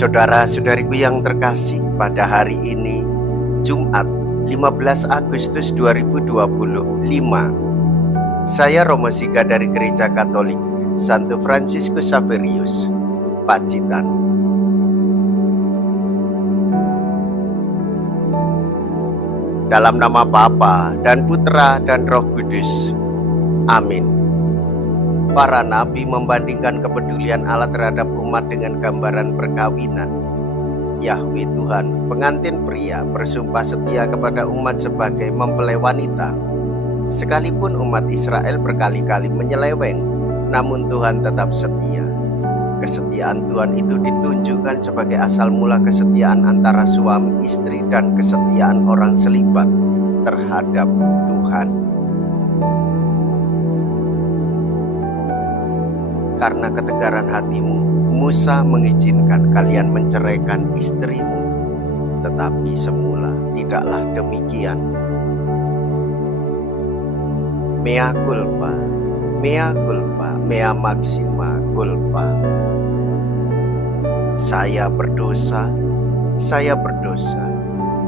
Saudara-saudariku yang terkasih, pada hari ini, Jumat 15 Agustus 2025, saya Romo Siga dari Gereja Katolik Santo Fransiskus Xaverius, Pacitan. Dalam nama Bapa dan Putra dan Roh Kudus. Amin. Para nabi membandingkan kepedulian Allah terhadap umat dengan gambaran perkawinan. Yahweh Tuhan, pengantin pria, bersumpah setia kepada umat sebagai mempelai wanita. Sekalipun umat Israel berkali-kali menyeleweng, namun Tuhan tetap setia. Kesetiaan Tuhan itu ditunjukkan sebagai asal mula kesetiaan antara suami istri dan kesetiaan orang selibat terhadap Tuhan. Karena ketegaran hatimu, Musa mengizinkan kalian menceraikan istrimu, tetapi semula tidaklah demikian. Mea culpa, mea culpa, mea maxima culpa. Saya berdosa, saya berdosa,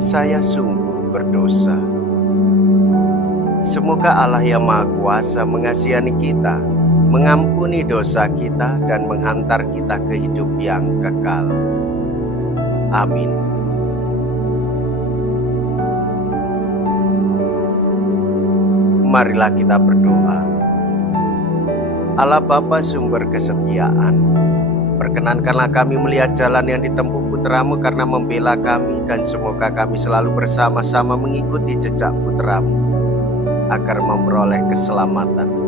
saya sungguh berdosa. Semoga Allah yang Maha Kuasa mengasihani kita, mengampuni dosa kita, dan menghantar kita ke hidup yang kekal. Amin. Marilah kita berdoa. Allah Bapa sumber kesetiaan, perkenankanlah kami melihat jalan yang ditempuh Putramu karena membela kami, dan semoga kami selalu bersama-sama mengikuti jejak Putramu agar memperoleh keselamatan.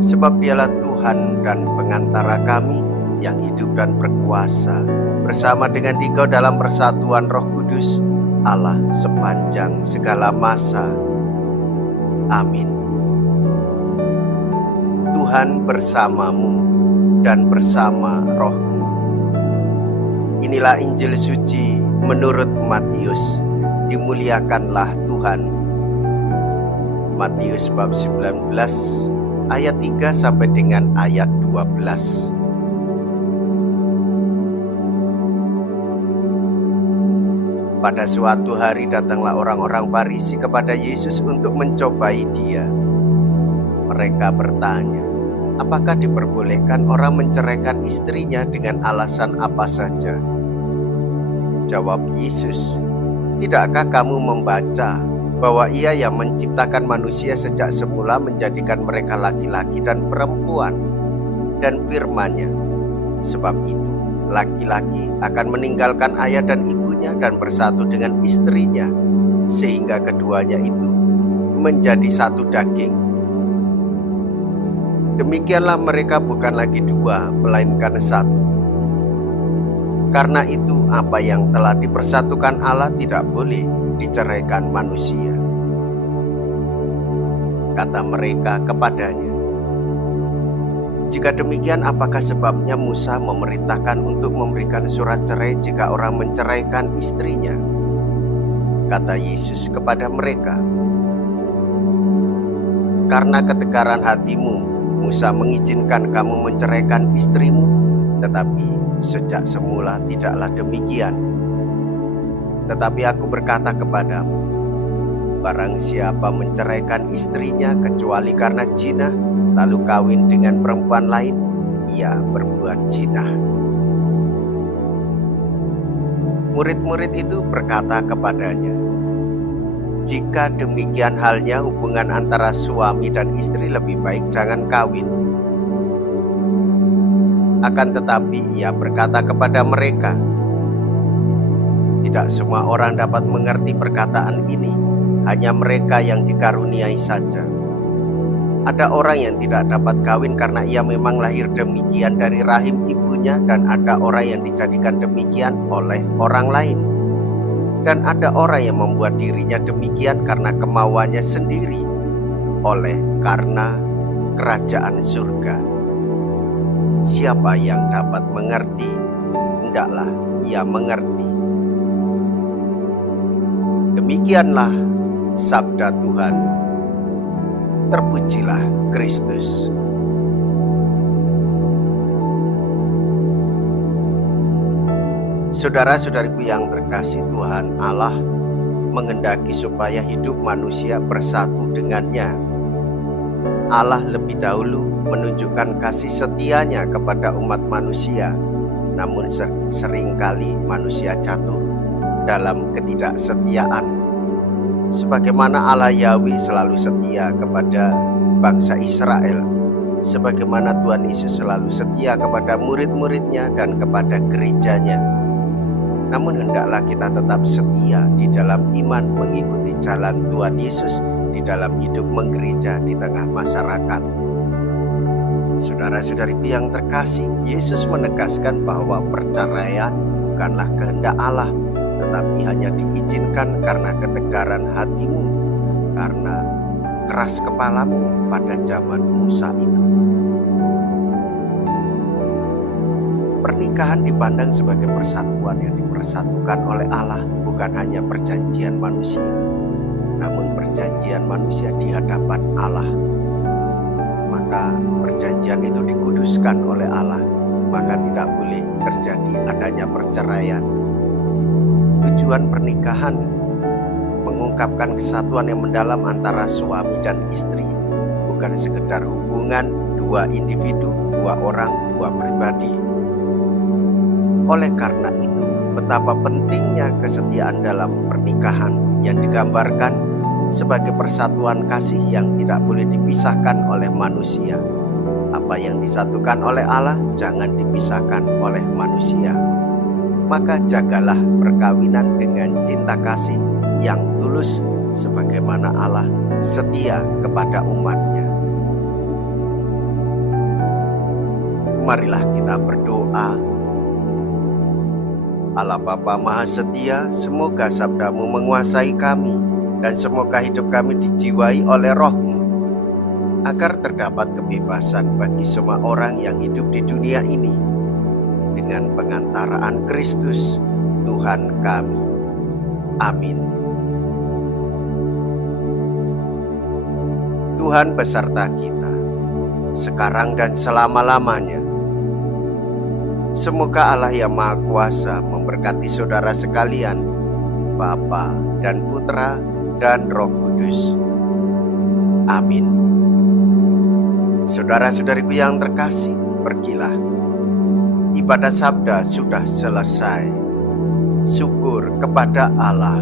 Sebab Dialah Tuhan dan pengantara kami yang hidup dan berkuasa bersama dengan Dikau dalam persatuan Roh Kudus, Allah sepanjang segala masa. Amin. Tuhan bersamamu dan bersama rohmu. Inilah Injil suci menurut Matius. Dimuliakanlah Tuhan. Matius bab 19 ayat 3 sampai dengan ayat 12. Pada suatu hari datanglah orang-orang Farisi kepada Yesus untuk mencobai Dia. Mereka bertanya, apakah diperbolehkan orang menceraikan istrinya dengan alasan apa saja? Jawab Yesus, tidakkah kamu membaca bahwa Ia yang menciptakan manusia sejak semula menjadikan mereka laki-laki dan perempuan, dan firman-Nya, sebab itu laki-laki akan meninggalkan ayah dan ibunya dan bersatu dengan istrinya, sehingga keduanya itu menjadi satu daging. Demikianlah mereka bukan lagi dua, melainkan satu. Karena itu apa yang telah dipersatukan Allah tidak boleh diceraikan manusia. Kata mereka kepadanya, jika demikian apakah sebabnya Musa memerintahkan untuk memberikan surat cerai jika orang menceraikan istrinya? Kata Yesus kepada mereka, karena ketegaran hatimu, Musa mengizinkan kamu menceraikan istrimu, tetapi sejak semula tidaklah demikian. Tetapi aku berkata kepadamu, barang siapa menceraikan istrinya kecuali karena zina, lalu kawin dengan perempuan lain, ia berbuat zina. Murid-murid itu berkata kepadanya, jika demikian halnya hubungan antara suami dan istri lebih baik jangan kawin. Akan tetapi ia berkata kepada mereka, tidak semua orang dapat mengerti perkataan ini, hanya mereka yang dikaruniai saja. Ada orang yang tidak dapat kawin karena ia memang lahir demikian dari rahim ibunya, dan ada orang yang dijadikan demikian oleh orang lain. Dan ada orang yang membuat dirinya demikian karena kemauannya sendiri, oleh karena kerajaan surga. Siapa yang dapat mengerti, hendaklah ia mengerti. Demikianlah sabda Tuhan. Terpujilah Kristus. Saudara-saudariku yang terkasih, Tuhan Allah mengendaki supaya hidup manusia bersatu dengannya. Allah lebih dahulu menunjukkan kasih setianya kepada umat manusia, namun seringkali manusia jatuh dalam ketidaksetiaan. Sebagaimana Allah Yahweh selalu setia kepada bangsa Israel, sebagaimana Tuhan Yesus selalu setia kepada murid-muridnya dan kepada gerejanya. Namun hendaklah kita tetap setia di dalam iman mengikuti jalan Tuhan Yesus di dalam hidup menggereja di tengah masyarakat. Saudara-saudariku yang terkasih, Yesus menegaskan bahwa perceraian bukanlah kehendak Allah, tetapi hanya diizinkan karena ketegaran hatimu, karena keras kepalamu pada zaman Musa itu. Pernikahan dipandang sebagai persatuan yang dipersatukan oleh Allah, bukan hanya perjanjian manusia, namun perjanjian manusia di hadapan Allah. Maka perjanjian itu dikuduskan oleh Allah, maka tidak boleh terjadi adanya perceraian. Tujuan pernikahan mengungkapkan kesatuan yang mendalam antara suami dan istri, bukan sekedar hubungan dua individu, dua orang, dua pribadi. Oleh karena itu, betapa pentingnya kesetiaan dalam pernikahan yang digambarkan sebagai persatuan kasih yang tidak boleh dipisahkan oleh manusia. Apa yang disatukan oleh Allah jangan dipisahkan oleh manusia. Maka jagalah perkawinan dengan cinta kasih yang tulus sebagaimana Allah setia kepada umatnya. Marilah kita berdoa. Allah Bapa Maha Setia, semoga sabdamu menguasai kami dan semoga hidup kami dijiwai oleh Roh-Mu, agar terdapat kebebasan bagi semua orang yang hidup di dunia ini dengan pengantaraan Kristus Tuhan kami. Amin. Tuhan beserta kita, sekarang dan selama-lamanya. Semoga Allah yang Maha Kuasa memberkati saudara sekalian, Bapa dan Putra dan Roh Kudus. Amin. Saudara-saudariku yang terkasih, pergilah. Ibadah sabda sudah selesai. Syukur kepada Allah.